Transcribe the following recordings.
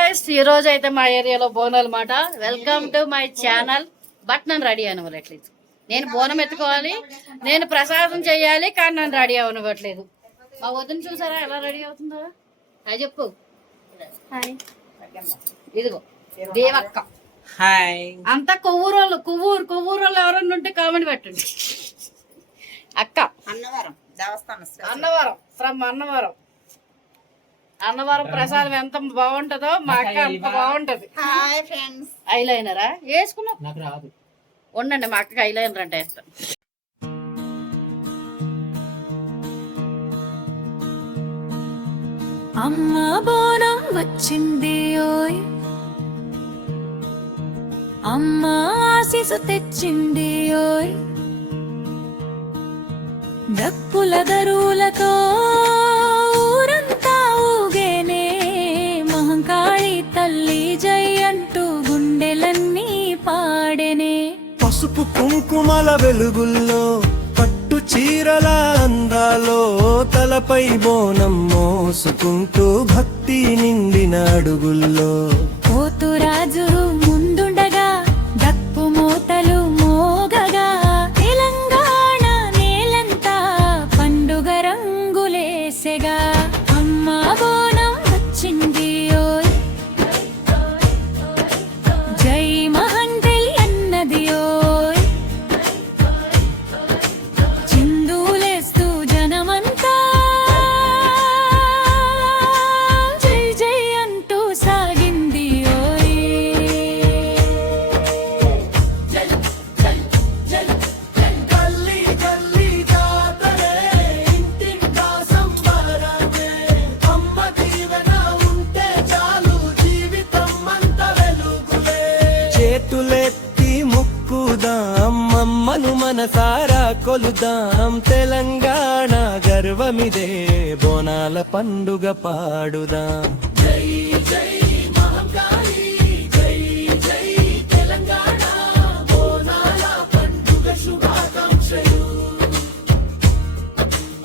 Guys, ఈ రోజు అయితే మా ఏరియాలో బోనాలు మాట. Welcome to my channel. But నన్ను రెడీ అవ్వట్లేదు. నేను బోనం ఎత్తుకోవాలి, నేను ప్రసాదం చేయాలి, కానీ నన్ను రెడీ అవ్వట్లేదు. మా వదిన చూసారా ఎలా రెడీ అవుతుందో? అది చెప్పు. ఇదిగో దేవక్క. హాయ్. అంతా కొవ్వూరోళ్ళు కొవ్వూరోళ్ళు ఎవరన్నా ఉంటే కామెంట్ పెట్టండి. అక్క అన్నవరం దేవస్థానం, అన్నవరం ఫ్రమ్ అన్నవరం ప్రసాదం ఎంత బాగుంటదో మా అక్క అంత బాగుంటది. Hi friends. ఐలైనరా వేసుకున్నా ఉండండి, మా అక్కకి ఐలైనర్ అంటే వేస్తాను. అమ్మ బోనం వచ్చింది ఓయ్, అమ్మ ఆశీసు తెచ్చింది ఓయ్, డప్పుల దరువులతో ఊరంతా ఊగేనే, మహంకాళి తల్లి జై అంటూ గుండెలన్నీ పాడెనే. పసుపు కుంకుమల వెలుగుల్లో, పట్టు చీరల అందాలో, తలపై బోనం మోసుకుంటూ భక్తి నిండిన అడుగుల్లో, పోతురాజు ముందుండగా డప్పు మూతలు మోగగా, తెలంగాణ నేలంతా పండుగ రంగులేసెగా. అమ్మ బోనం వచ్చింది ఓయ్, జై మహంతలి అన్నది ఓయ్, చిందులేస్తూ జనమంతా జై జై అంటూ సాగింది ఓయ్. గల్లీ గల్లీ జాతరే, ఇంటింటా సంబరమే, అమ్మ దీవెన ఉంటే చాలు జీవితం అంత వెలుగులే. చేతులెత్తి మొక్కుదాం, అమ్మను మనసారా కొలుదాం, తెలంగాణ గర్వమిదే, బోనాల పండుగ పాడుదాం. జై జై మహంకాళి, జై జై తెలంగాణ, బోనాల పండుగ శుభాకాంక్షలు,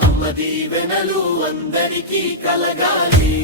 అమ్మ దీవెనలు అందరికీ కలగాలి.